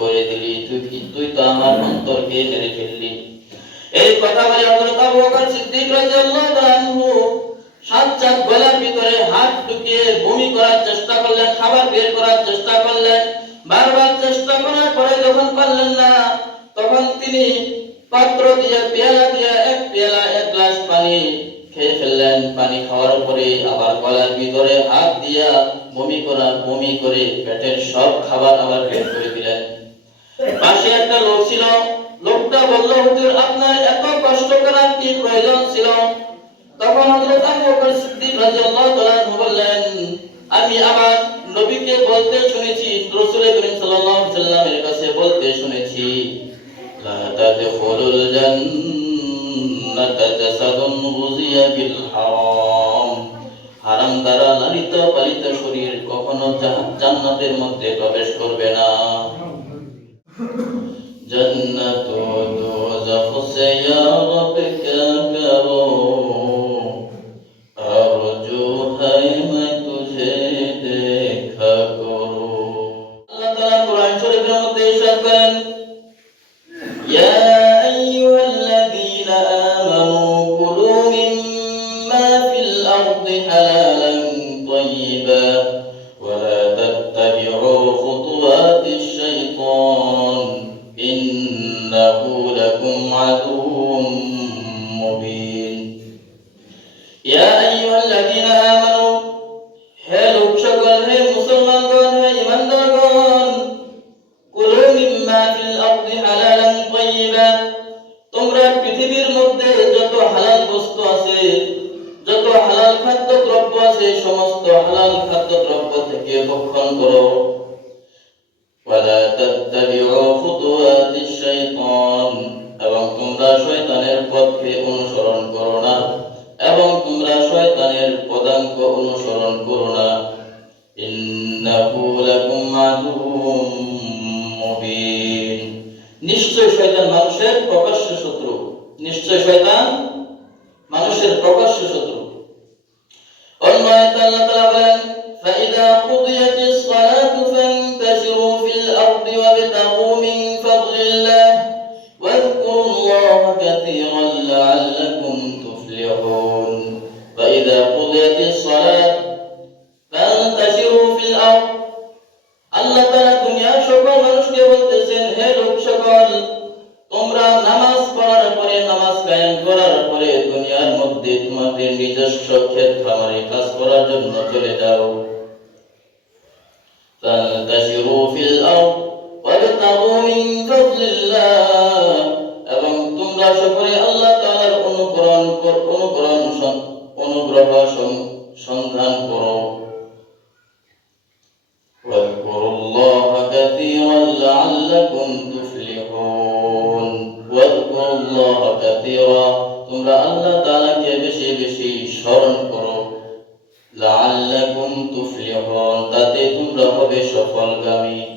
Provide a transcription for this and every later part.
করে দিলি, তুই তুই তো আমার অন্তরকে মেরে ফেললি। এই কথা বলে হযরত আবু বকর সিদ্দিক রাদিয়াল্লাহু আনহু সাত চার গলার ভিতরে হাত ঢুকিয়ে ভূমি করার চেষ্টা করলেন, খাবার বের করার চেষ্টা করলেন, বারবার চেষ্টা করার পরে যখন পারলেন না, তখন তিনি পাত্র দিয়ে, পেয়ালা দিয়ে এক পেয়ালা, এক গ্লাস পানি খেয়ে ফেললেন। পানি খাওয়ার পরে আবার গলার ভিতরে হাত দিয়া বমি করা, বমি করে পেটের সব খাবার আবার বের করে দিলেন। পাশে একটা লোক ছিল। লোকটা বলল, হুজুর, আপনার এত কষ্ট করার কি প্রয়োজন ছিল? তখন হযরত আবু বকর সিদ্দিক রাদিয়াল্লাহু তাআলা বললেন, আমি আমার নবীকে বলতে শুনেছি রাসূল করিম সাল্লাল্লাহু আলাইহি সাল্লামের কাছে বলতে শুনেছি। লা তাদখুলুল জান্নাতা জাসাদুন গুজিয়া বিল হারাম। হারাম দ্বারা লালিত পালিত শরীর কখনো জান্নাতের মধ্যে প্রবেশ করবে না। जन्नत दोजख से यार এবং তোমরা শয়তানের পথকে অনুসরণ লাআল্লাকুম তুফলিহুন তাতে তোমরা হবে সফলগামী।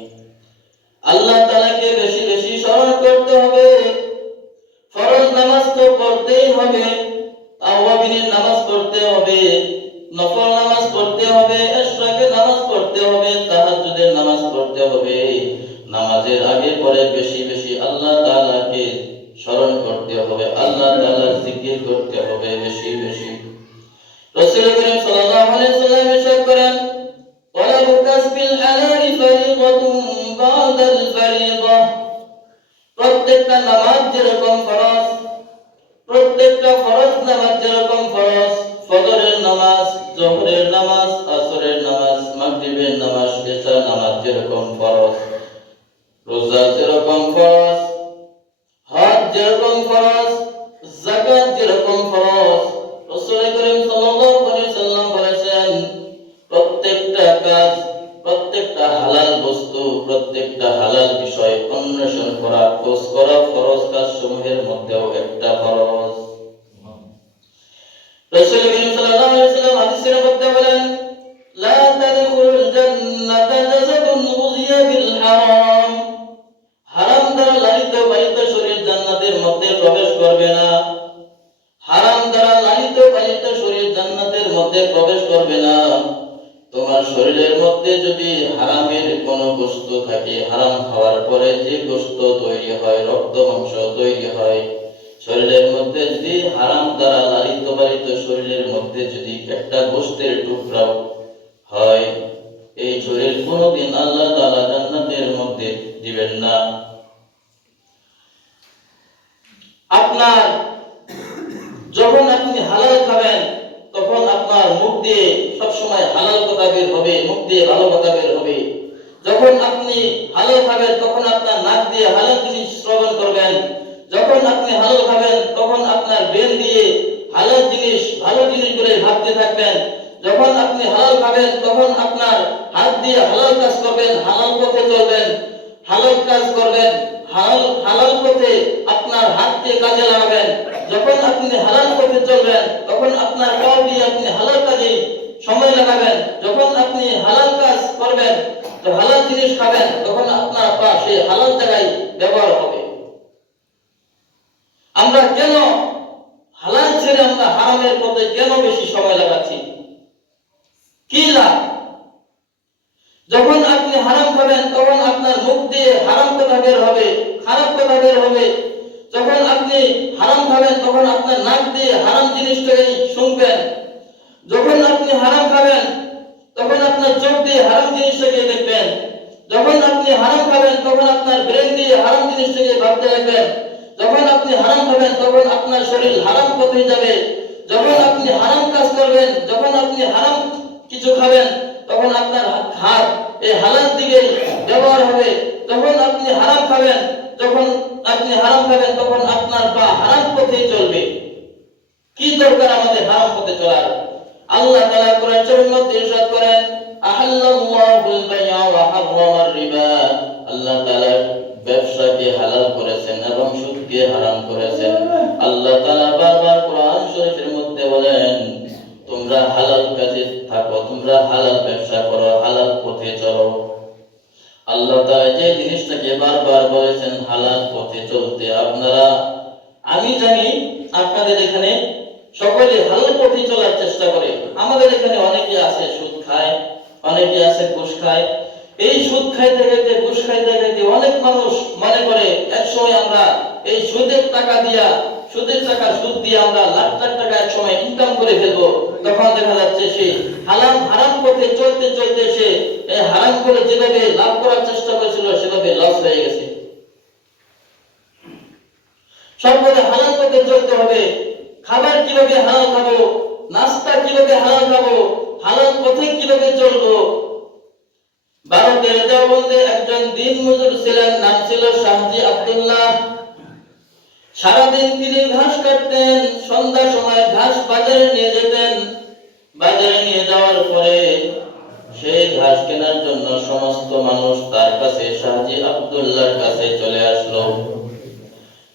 নামাজ যেরকম ফরজ, ফজরের নামাজ, জহরের নামাজ, আসরের নামাজ, মাগরিবের নামাজ এশার নামাজ যেরকম ফরজ, রোজা যেরকম ফরজ দ্বারা লালিত পালিত শরীর জান্নাতের মধ্যে প্রবেশ করবে না। হারাম দ্বারা লালিত পালিত শরীর জান্নাতের মধ্যে প্রবেশ করবে না। তোমার শরীরের মধ্যে যদি হারামের কোনো বস্তু থাকে, হারাম খাওয়ার পরে যে বস্তু তৈরি হয়, রক্ত মাংস তৈরি হয়, শরীরের মধ্যে যদি হারাম দ্বারা লালিত পালিত শরীরের মধ্যে যদি একটা গোষ্ঠের টুকরা হয়, এই শরীর কোনদিন আল্লাহ তালা জান্নাতের মধ্যে দিবেন না। আপনার যখন আপনি হালাল খাবেন, তখন আপনার মুখ দিয়ে সবসময় হালাল কথা বের হবে, মুখ দিয়ে ভালো কথা বের হবে। যখন আপনি হালাল খাবেন, তখন আপনার নাক দিয়ে হালাল জিনিস শ্রবণ করবেন। যখন আপনি হালাল খাবেন, তখন আপনার ব্রেন দিয়ে হালাল জিনিস, ভালো জিনিস জিনিসগুলো ভাবতে থাকবেন। যখন আপনি হালাল খাবেন, তখন আপনার হাত দিয়ে হালাল কাজ করবেন, হালাল পথে চলবেন। হালাল কাজ করবেন, হালাল হালাল পথে আপনার হাত দিয়ে কাজে লাগাবেন। যখন আপনি হালাল পথে চলবেন, তখন আপনার পাও দিয়ে আপনি হালাল কাজে সময় লাগাবেন। যখন আপনি হালাল কাজ করবেন, তো হালাল জিনিস খাবেন, তখন আপনার পা সেই হালাল জায়গায় ব্যবহার হবে। আমরা কেন হালাল ছেড়ে আমরা হারামের পথে কেন বেশি সময় লাগাচ্ছি কি লাভ যখন আপনি হারাম তখন আপনার মুখ দিয়ে হারাম কথা হবে, খারাপ কথা হবে। যখন আপনি হারাম খাবেন, তখন আপনার নাক দিয়ে হারাম জিনিসটাকেই শুনবেন। যখন আপনি হারাম খাবেন, তখন আপনার চোখ দিয়ে হারাম জিনিসটাকে দেখবেন। যখন আপনি হারাম খাবেন, তখন আপনার ব্রেন দিয়ে হারাম জিনিসটাকে ভাবতে লাগবেন। যখন আপনি হারাম খাবেন, তখন আপনার শরীর হারাম পথে যাবে। যখন আপনি হারাম কাজ করবেন, যখন আপনি হারাম কিছু খাবেন, তখন আপনার হাত এই হালাল দিকে ব্যবহার হবে যখন আপনি হারাম খাবেন, যখন আপনি হারাম খাবেন, তখন আপনার পা হারাম পথে চলবে। কি দরকার আমাদের হারাম পথে চলার? আল্লাহ তাআলা কোরআন শরীফের মধ্যে ইরশাদ করেন আহাল্লাল্লাহুল বাই'a ওয়া হাররামার রিবা আল্লাহ তাআলা ব্যবসাকে হালাল করেছেন এবং সুদকে হারাম করেছেন। আল্লাহ তাআলা বারবার কোরআন শরীফের মধ্যে বলেন, তোমরা হালাল তোমরা হালাল ব্যবসা করো, হালাল পথে চলো। আল্লাহ তাআলা যে জিনিসটাকে বারবার বলেছেন, হালাল পথে চলতে আপনারা, আমি জানি আপনাদের এখানে সকলে হালাল পথে চলার চেষ্টা করে। আমাদের এখানে অনেকে আছে সুদ খায়, অনেকে আছে ঘুষ খায়। এই সুদ খাইতে খাইতে, ঘুষ খাইতে খাইতে অনেক মানুষ মনে করে, একসময় আমরা এই সুদের টাকা দিয়া সুদের টাকা, সুদ দিয়ে আমরা লাখ লাখ টাকা সময় ইনকাম করে ফেলব। তখন দেখা যাচ্ছে সে হারাম হারাম পথে চলতে চলতে সে হারাম করে যেভাবে লাভ করার চেষ্টা করেছিল, সেভাবে লস হয়ে গেছে। হালাল পথে চলতে হবে। খাবার কীভাবে হালাল খাব? নাস্তা কীভাবে হালাল খাব? হালাল পথে কীভাবে চলবো? ভারতের দেওবন্দে একজন দিন মজুর ছিলেন, নাম ছিল শাহজি আব্দুল্লাহ। সারাদিন তিনি ঘাস কাটতেন সন্ধ্যা সময় ঘাস বাজারে নিয়ে যেতেন। বাজারে নিয়ে যাওয়ার পরে সেই ঘাস কেনার জন্য সমস্ত মানুষ তার কাছে শাহজি আব্দুল্লাহর কাছে চলে আসলো।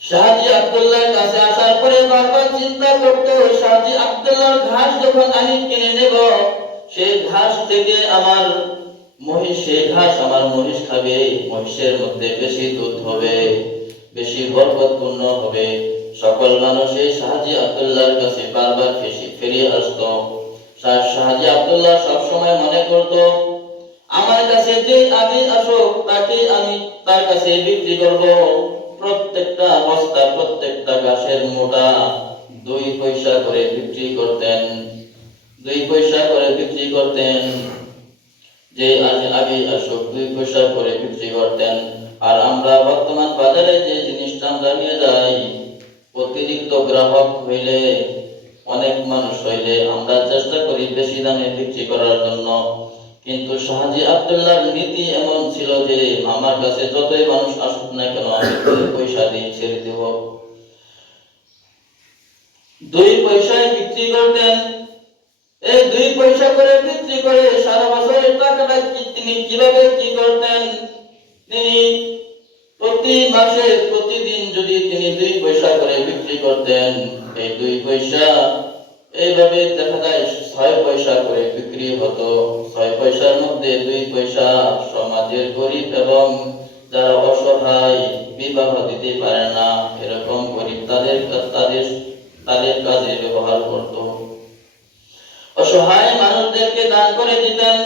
শাহজি আব্দুল্লাহর কাছে আসার পরে বারবার চিন্তা করতো, শাহজি আব্দুল্লাহর ঘাস যখন আমি কিনে নেব সেই ঘাস থেকে আমার মহিষ ঘাস আমার মহিষ খাবে, মহিষের মধ্যে বেশি দুধ হবে। বেশি বরকতপূর্ণ হবে। সকল মানুষ শাহজি আব্দুল্লাহর কাছে বারবার ফেসে ফিরে আসতো। শাহ- শাহজি আব্দুল্লাহ সবসময় মনে করত, আমার কাছে যে আমি আসুক তাকে আমি তার কাছে বিক্রি করব। প্রত্যেকটা বস্তা, প্রত্যেকটা গাছের মোটা দুই পয়সা করে বিক্রি করতেন। দুই পয়সা করে বিক্রি করতেন। যে আগে আসুক, দুই পয়সা করে বিক্রি করতেন। আর আমরা বর্তমান বাজারে যে জিনিসটা আমরা নিয়ে যাই, অতিরিক্ত গ্রাহক হইলে অনেক মানুষ হইলে আমরা চেষ্টা করি বেশি দামে বিক্রি করার জন্য। কিন্তু শাহাজি আব্দুল্লাহর নীতি এমন ছিল যে, আমার কাছে যতই মানুষ আসুক না কেন, আমি দুই পয়সা দিয়ে ছেড়ে দেব। দুই পয়সায় বিক্রি করতেন। এই দুই পয়সা করে বিক্রি করে সারা বছরের টাকাটা তিনি কীভাবে কি করতেন? তিনি প্রতি মাসে, প্রতিদিন যদি তিনি দুই পয়সা করে বিক্রি করতেন, এই দুই পয়সা এইভাবে দেখা যায় ছয় পয়সা করে বিক্রি হতো। ছয় পয়সার মধ্যে দুই পয়সা সমাজের গরিব এবং যারা অসহায় বিবাহ দিতে পারে না, এরকম গরিব তাদের তাদের তাদের কাজে ব্যবহার করতো। অসহায় মানুষদেরকে দান করে দিতেন।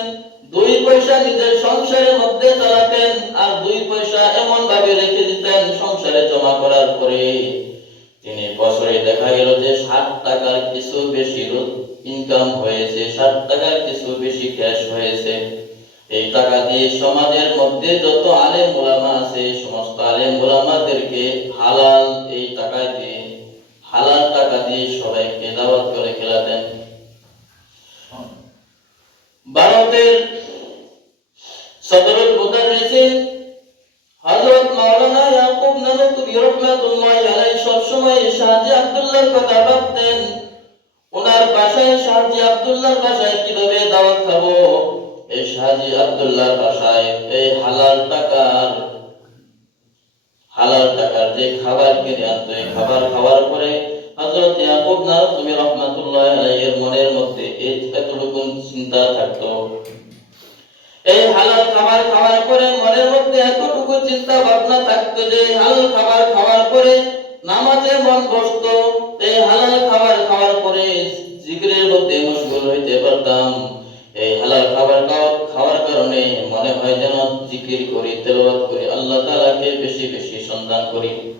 দুই পয়সা নিজের সংসারের মধ্যে চালাতেন আর দুই পয়সা এমন ভাবে রেখে দিতেন সংসারে জমা করার পরে। তিনি বছরে দেখা গেল যে ষাট টাকার কিছু বেশি ইনকাম হয়েছে, ষাট টাকার কিছু বেশি ক্যাশ হয়েছে। এই টাকা দিয়ে সমাজের মধ্যে যত আলেম ওলামা আছে, সমস্ত আলেম ওলামাদেরকে হালাল এই টাকা দিয়ে, হালাল টাকা দিয়ে সবাইকে দাওয়াত করে খেলাতেন। ভারতের সদরুল মুদাররিসিন হযরত মাওলানা ইয়াকুব নানতুবি রাহমাতুল্লাহি আলাইহি সব সময় শাহজি আব্দুল্লাহর কথা ভাবতেন। ওনার বাসায় শাহজি আব্দুল্লাহর বাসায় কীভাবে দাওয়াত খাব? এই শাহজি আব্দুল্লাহর বাসায় এই হালাল টাকার হালাল টাকার যে খাবার কিনে আনতো, এই খাবার খাওয়ার পরে হযরত ইয়াকুব নানতুবি রাহমাতুল্লাহি আলাইহির মনের মধ্যে এই এতটুকু চিন্তা থাকতো। এই হালাল খাবার খাওয়ার পরে মনের মধ্যে এতটুকু চিন্তা ভাবনা থাকতো যে হালাল খাবার খাওয়ার পরে নামাজে মন বসতো, এই হালাল খাবার খাওয়ার পরে জিকিরের মধ্যে মশগুল হইতে পারতাম। এই হালাল খাবার খাওয়া- খাওয়ার কারণে মনে হয় যেন জিকির করি, তেলাওয়াত করি, আল্লাহ তাআলাকে বেশি বেশি সন্ধান করি।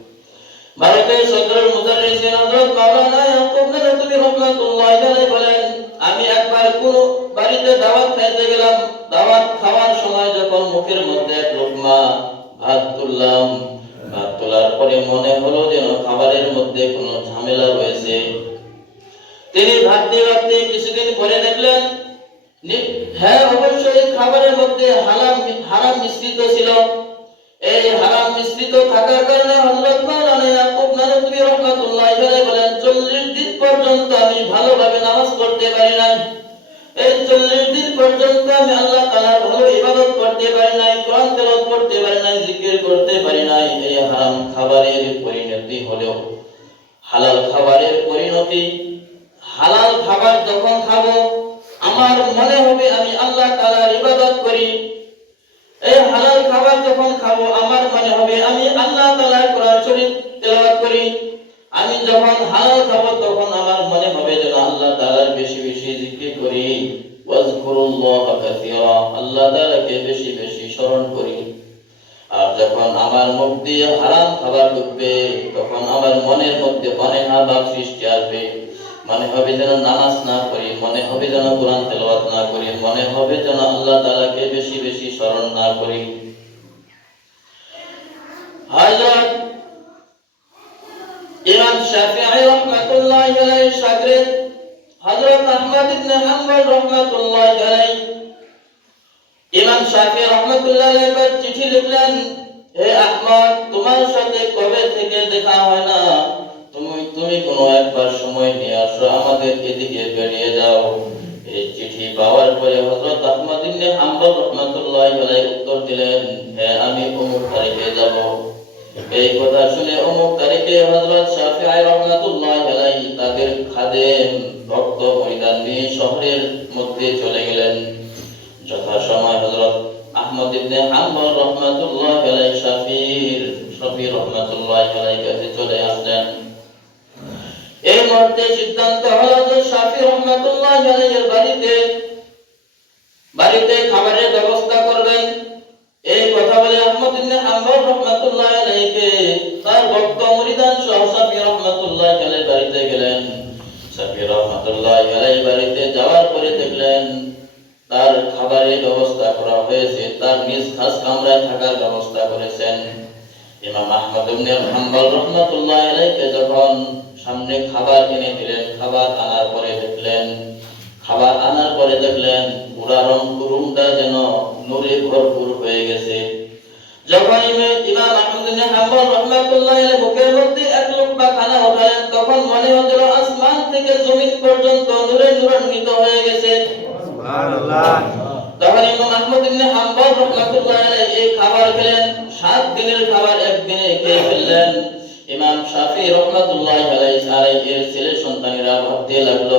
ভারতের সদরুল মুদাররিসিন হযরত মাওলানা ইয়াকুব নানতুবি রাহমাতুল্লাহি আলাইহি বলেন, আমি একবার কোন বাড়িতে দাওয়াত খাইতে গেলাম। দাওয়াত খাওয়ার সময় যখন মুখের মধ্যে এক লোকমা ভাত তুললাম। ভাত তোলার পরে মনে হলো যেন খাবারের মধ্যে কোনো ঝামেলা রয়েছে। তিনি ভাবতে ভাবতে কিছুদিন পরে দেখলেন হ্যাঁ অবশ্যই খাবারের মধ্যে হারাম মিশ্রিত ছিল। এই হারাম মিশ্রিত থাকার কারণে হযরত মাওলানা ইয়াকুব আলাইহি বলেন 40 দিন পর্যন্ত আমি ভালোভাবে নামাজ পড়তে পারি নাই। এই 40 দিন পর্যন্ত আমি আল্লাহ তাআলার ভালো ইবাদত করতে পারি নাই, কোরআন তেলাওয়াত করতে পারি নাই, জিকির করতে পারি নাই, এই হারাম খাবারের পরিণতি হলো হালাল খাবারের পরিণতি, হালাল খাবার যখন খাব, আমার মনে হবে আমি আল্লাহ তাআলার ইবাদত করি। এই হালাল খাবার যখন খাব, আমার মনে হবে আমি আল্লাহ তাআলার কোরআন শরীফ তেলাওয়াত করি। আমি যখন হালাল খাব তখন আমার মনে হবে যেন আল্লাহ তাআলার বেশি বেশি জিকির করি। আল্লাহ তাআলাকে বেশি বেশি স্মরণ করি। আর যখন আমার মুখ দিয়ে হারাম খাবার ঢুকবে, তখন আমার মনের মধ্যে অনেহা ভাব সৃষ্টি আসবে। মনে হবে যেন নামাজ না করি মনে হবে যেন কোরআন তেলাওয়াত না করি, মনে হবে যেন আল্লাহ তাআলাকে বেশি বেশি স্মরণ না করি। ইমাম তুমি কোনো একবার সময় নিয়ে আসো, আমাদের এদিকে বেরিয়ে যাও। এই চিঠি পাওয়ার পরে হযরত আহমদ ইবনে হাম্বল রহমাতুল্লাহ আলাইহি উত্তর দিলেন হ্যাঁ আমি অমুক তারিখে যাব। এই কথা শুনে অমুক তারিখে হযরত শাফিঈ রহমাতুল্লাহ আলাইহি তাদের খাদেম ভক্ত ময়দান নিয়ে শহরের মধ্যে চলে গেলেন। যথাসময় হযরত আহমদ ইবনে হাম্বল রাহমাতুল্লাহ আলাইহি শাফির শাফি রাহমাতুল্লাহ আলাইহি কাছে চলে আসলেন। এই মুহূর্তে সিদ্ধান্ত হলো যে শাফি রাহমাতুল্লাহ আলাইহির বাড়িতে বাড়িতে খাবারের ব্যবস্থা করবেন এই কথা বলে আহমদ ইবনে হাম্বল রাহমাতুল্লাহ আলাইহিকে তার ভক্ত মুরিদান সহ শাফি রাহমাতুল্লাহ আলাইহি বাড়িতে গেলেন খাবার আনার পরে দেখলেন, খাবার আনার পরে দেখলেন যেন নূরে ভরপুর হয়ে গেছে। যখন ইমা- ইমাম আহমদ ইবনে হাম্বল রাহমাতুল্লাহ আলাইহি লোকমা খানা উঠালেন তখন মনে আসমান থেকে জমিন পর্যন্ত নূরে নূরান্বিত হয়ে গেছে। তখন ইমাম আহমদ ইবনে হাম্বল রাহমাতুল্লাহ আলাইহি এই খাবার খেলেন সাত দিনের খাবার একদিনে খেয়ে ফেললেন। ইমাম শাফি রহমাতুল্লাহ আলাইহি এর ছেলে সন্তানেরা ভাবতে লাগল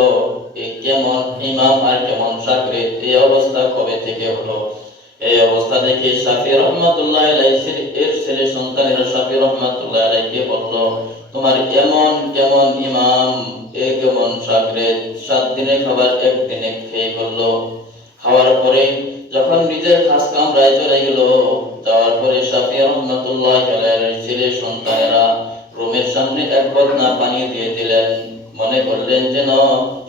এই কেমন ইমাম আর কেমন শাকরে এই অবস্থা কবে থেকে হলো? এই অবস্থা দেখে শাফি রহমাতুল্লাহ আলাইহি এর ছেলে সন্তানেরা শাফি রহমাতুল্লাহ আলাইহি বলল তোমার কেমন কেমন ইমাম এ কেমন শাকরে সাত দিনে খাবার একদিনে খেয়ে করল। খাওয়ার পরে যখন নিজের খাস কামরায় চলে গেল, যাওয়ার পরে আলাইহির ছেলে সন্তানেরা রুমের সামনে এক পানি দিয়ে দিলেন। মনে করলেন যেন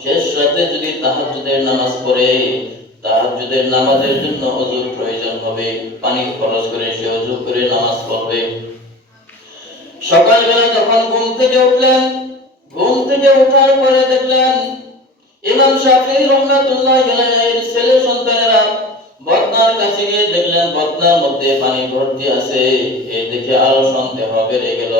শেষ রাতে যদি তাহাজ্জুদের নামাজ পড়ে, তাহাজ্জুদের নামাজের জন্য অজুর প্রয়োজন হবে। পানি খরচ করে সে অজু করে নামাজ পড়বে। সকালবেলা যখন ঘুম থেকে উঠলেন ঘুম থেকে পরে দেখলেন ইমাম শাফি রহমাতুল্লাহ ছেলে সন্তানেরা বদনার কাছে গিয়ে দেখলেন বদনার মধ্যে পানি ভর্তি আছে। এই দেখে আরও সন্দেহ বেড়ে গেল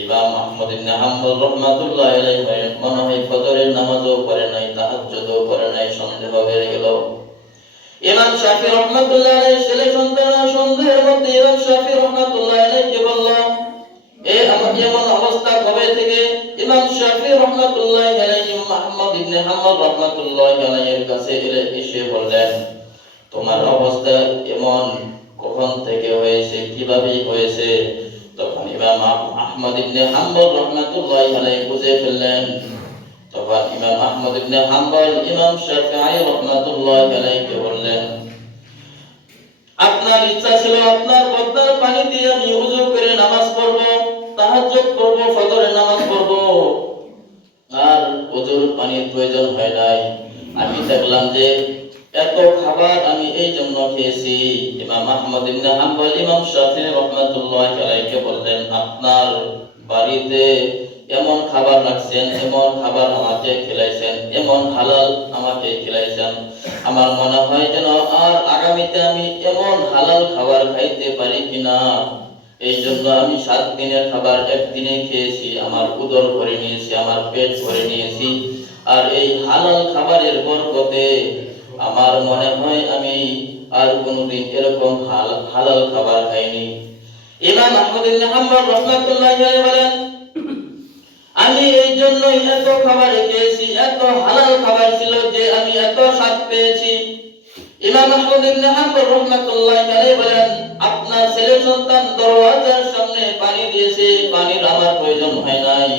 ইমাম আহমদ ইবনে হাম্বল রহমাতুল্লাহ আলাইহি মনে হয় ফজরের নামাজও পড়ে নাই, তাহাজ্জুদও করে নাই, সন্দেহ বেড়ে গেল। ইমাম শাফি রহমাতুল্লাহ আলাইহির ছেলে সন্তানরা সন্দেহের মধ্যে ইমাম শাফি রহমাতুল্লাহ আলাইহিকে বলল এমন অবস্থা কবে থেকে? ইমাম তোমার অবস্থা এমন কখন থেকে হয়েছে? কীভাবে হয়েছে? তখন ইমাম আহমদ ইবনে হাম্বল রহমাতুল্লাহ আলাইহি বুঝে ফেললেন, তখন ইমাম আহমদ ইবনে হাম্বল ইমাম শাফিঈ রহমাতুল্লাহ আলাইহিকে বললেন, আপনার ইচ্ছা ছিল আপনার বদনার পানি দিয়ে আমি ওযু করে নামাজ পড়ব তাহাজ্জুদ করব, ফজরের নামাজ পড়ব। আর ওযুর পানির প্রয়োজন হয় নাই। আমি দেখলাম যে এত খাবার আমি এই জন্য খেয়েছি। ইমাম আহমদ ইবনে হাম্বল, ইমাম শাফিঈ রাহমাতুল্লাহ আলাইহি বললেন, আপনার বাড়িতে এমন খাবার রাখছেন, এমন খাবার আমাকে খেলাইছেন, এমন হালাল আমাকে খেলাইছেন। আমার মনে হয় যেন আর আগামীতে আমি এমন হালাল খাবার খাইতে পারি কিনা? এই জন্য আমি সাত দিনের খাবার একদিনে খেয়েছি, আমার উদর ভরে নিয়েছি, আমার পেট ভরে নিয়েছি। আর এই হালাল খাবারের বরকতে আমার মনে হয় আমি আর কোনোদিন এরকম হাল- হালাল খাবার খাইনি। ইমাম আহমদ ইবনে হাম্বল বলেন, আমি এই জন্যই এত খাবার খেয়েছি, এত হালাল খাবার ছিল যে আমি এত স্বাদ পেয়েছি। ইমাম আহমদ ইবনে হাম্বল রাহমাতুল্লাহি আলাইহি বলেন আপনার ছেলে সন্তান দরওয়াজার সামনে পানি দিয়েছে পানির আমার প্রয়োজন হয় নাই।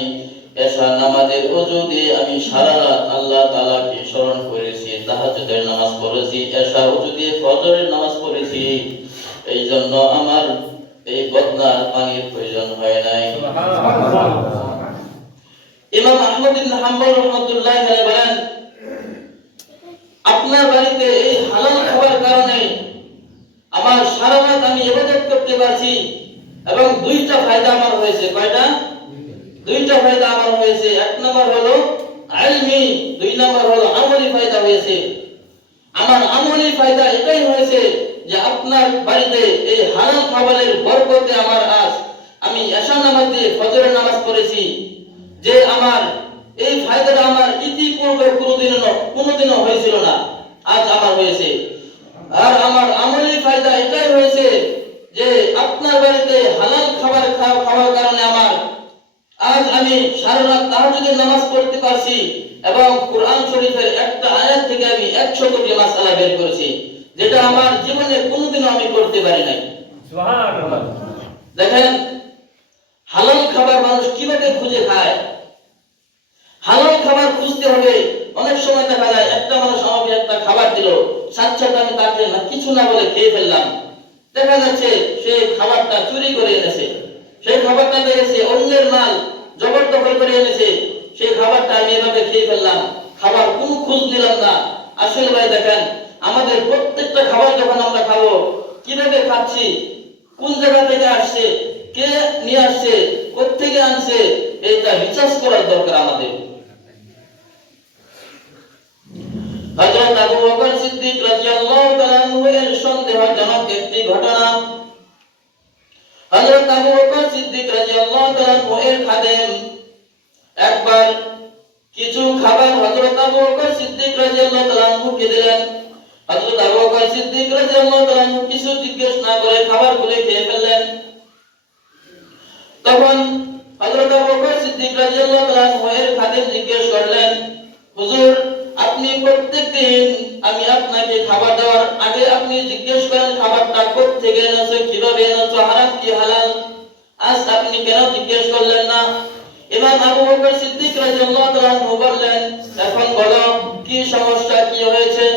এশা নামাজের ওযু দিয়ে আমি সারা রাত আল্লাহ তাআলাকে স্মরণ করেছি তাহাজ্জুদের নামাজ পড়েছি এশা ওযু দিয়ে ফজরের নামাজ পড়েছি। এই জন্য আমার এই বদনার পানির প্রয়োজন হয় নাই। ইমাম আহমদ ইবনে হাম্বল রাহমাতুল্লাহি আলাইহি বলেন আপনার বাড়িতে এই হালাল খাবার কারণে আমার সারা রাত আমি ইবাদত করতে পারছি এবং দুইটা ফায়দা আমার হয়েছে। কয়টা? দুইটা ফায়দা আমার হয়েছে। এক নম্বর হলো ইলমি দুই নম্বর হলো আমলি ফায়দা হয়েছে। আমার আমলি ফায়দা এটাই হয়েছে যে আপনার বাড়িতে এই হালাল খাবারের বরকতে আমার আজ আমি এশা নামাজ দিয়ে ফজরের নামাজ পড়েছি। যে আমার এই ফায়দাটা আমার ইতিপূর্বে কোনোদিনও কোনোদিনও হয়েছিল না। আজ আমার হয়েছে। আর আমার আমলি ফায়দা এটাই হয়েছে যে আপনার বাড়িতে হালাল খাবার খাওয়ার কারণে আমার আজ আমি সারা রাত তাহাজ্জুদের নামাজ পড়তে পারছি এবং কোরআন শরীফের একটা আয়াত থেকে আমি একশতটি মাসআলা বের করেছি যেটা আমার জীবনে কোনোদিনও আমি করতে পারি নাই। দেখেন হালাল খাবার মানুষ কীভাবে খুঁজে খায়? হালাল খাবার খুঁজতে হবে। অনেক সময় দেখা যায়, একটা মানুষ আমাকে একটা খাবার দিল সাথে আমি তাকে কিছু না বলে খেয়ে ফেললাম। দেখা যাচ্ছে সে খাবারটা চুরি করে এনেছে। সেই খাবারটা দেখেছে, অন্যের মাল জবরদখল করে এনেছে। সেই খাবারটা আমি এভাবে খেয়ে ফেললাম। খাবার কোন খোঁজ নিলাম না। আসলে ভাই দেখেন, আমাদের প্রত্যেকটা খাবার যখন আমরা খাব, কীভাবে খাচ্ছি, কোন জায়গা থেকে আসছে, কে নিয়ে আসছে কোথেকে আনছে, এটা রিসার্চ করার দরকার আমাদের। হযরত আবু বকর সিদ্দিক রাদিয়াল্লাহু তাআলা এর সন্দেহজনক একটি ঘটনা। হযরত আবু বকর সিদ্দিক রাদিয়াল্লাহু তাআলা এর খাদেম একবার কিছু খাবার হযরত আবু বকর সিদ্দিক রাদিয়াল্লাহু তাআলা আনহুকে দিলেন? হযরত আবু বকর সিদ্দিক রাদিয়াল্লাহু তাআলা কিছু জিজ্ঞেস না করে খাবারগুলো খেয়ে ফেললেন। তখন হযরত আবু বকর সিদ্দিক রাদিয়াল্লাহু তাআলা এর খাদেম জিজ্ঞেস করলেন, হুজুর আপনি প্রত্যেকদিন আমি আপনাকে খাবার দেওয়ার আগে আপনি জিজ্ঞেস করেন, খাবারটা থেকে এনেছো, কীভাবে এনেছো, হারাম কি হালাল? আজ আপনি কেন জিজ্ঞেস করলেন না? ইমাম আবু বকর সিদ্দিক রাদিয়াল্লাহু তাআলা বললেন, এখন বলো, কি সমস্যা, কি হয়েছে?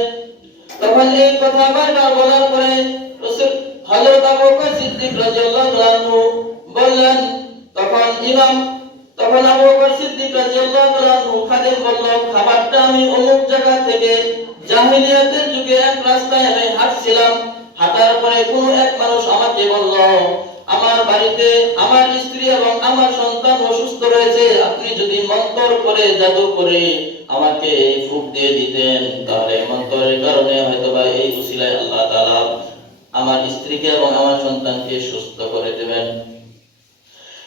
তখন এই কথা বারবার বলার পরে রাসূল হযরত আবু বকর সিদ্দিক রাদিয়াল্লাহু তাআলা বললেন, তখন ইমাম তখন আবু বকর সিদ্দিক রাদিয়াল্লাহু তাআলা খাদেম বলল, খাবারটা আমি অমুক জায়গা থেকে জাহিলিয়াতের যুগে এক রাস্তায় আমি হাঁটছিলাম। হাঁটার পরে কোনো এক মানুষ আমাকে বলল, আমার বাড়িতে আমার স্ত্রী এবং আমার সন্তান অসুস্থ রয়েছে, আপনি যদি মন্তর করে জাদু করে আমাকে এই ফুক দিয়ে দিতেন, তাহলে মন্তরের কারণে হয়তো বা এই উসিলায় আল্লাহ তাআলা আমার স্ত্রীকে এবং আমার সন্তানকে সুস্থ করে দেবেন।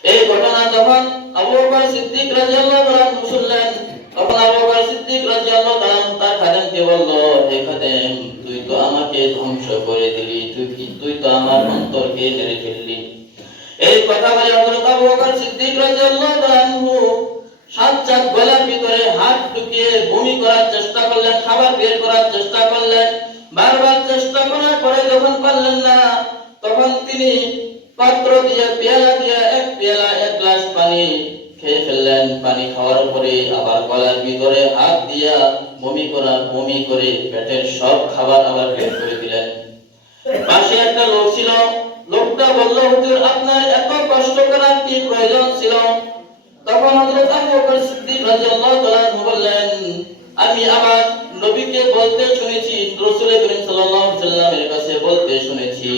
এই ঘটনা যখন আবু বকর সিদ্দিক রাদিয়াল্লাহু তাআলা শুনলেন, তখন আবু বকর সিদ্দিক রাদিয়াল্লাহু তাআলা তার খাদেমকে বলল, হে খাদেম, তুই তো আমাকে ধ্বংস করে দিলি, তুই কি, তুই তো আমার অন্তরকে মেরে ফেললি। এই কথা বলে হযরত আবু বকর সিদ্দিক রাদিয়াল্লাহু তাআলা আনহু সাজ্জাদ গলার ভিতরে হাত ঢুকিয়ে বমি করার চেষ্টা করলেন, খাবার বের করার চেষ্টা করলেন। বারবার চেষ্টা করার পরে যখন পারলেন না, তখন তিনি পাত্র দিয়ে, পেয়ালা দিয়ে, এক পেয়ালা, এক গ্লাস পানি খেয়ে ফেললেন। পানি খাওয়ার পরে আবার গলার ভিতরে হাত দিয়া বমি করা বমি করে পেটের সব খাবার আবার বের করে দিলেন। পাশে একটা লোক ছিল। লোকটা বলল, হুজুর, আপনার এত কষ্ট করার কি প্রয়োজন ছিল? তখন হযরত আবু বকর সিদ্দিক রাদিয়াল্লাহু তাআলা বললেন, আমি আমার নবীকে বলতে শুনেছি রাসূল করিম সাল্লাল্লাহু আলাইহি সাল্লামের কাছে বলতে শুনেছি।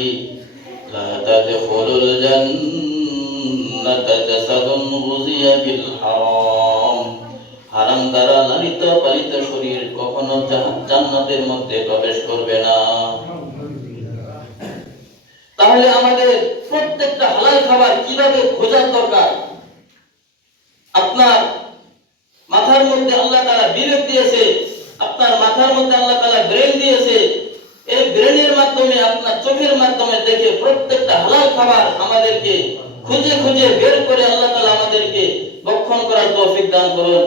হারাম। দ্বারা লালিত পালিত শরীর কখনো জান্নাতের মধ্যে প্রবেশ করবে না। তাহলে আমাদের প্রত্যেকটা হালাল খাবার কীভাবে খোঁজার দরকার? আপনার মাথার মধ্যে আল্লাহ তাআলা বিবেক দিয়েছে, আপনার মাথার মধ্যে আল্লাহ তাআলা ব্রেন দিয়েছে। এই ব্রেনের মাধ্যমে, আপনার চোখের মাধ্যমে দেখে প্রত্যেকটা হালাল খাবার আমাদেরকে খুঁজে খুঁজে বের করে আল্লাহ তালা আমাদেরকে বক্ষণ করার তৌফিক দান করুন।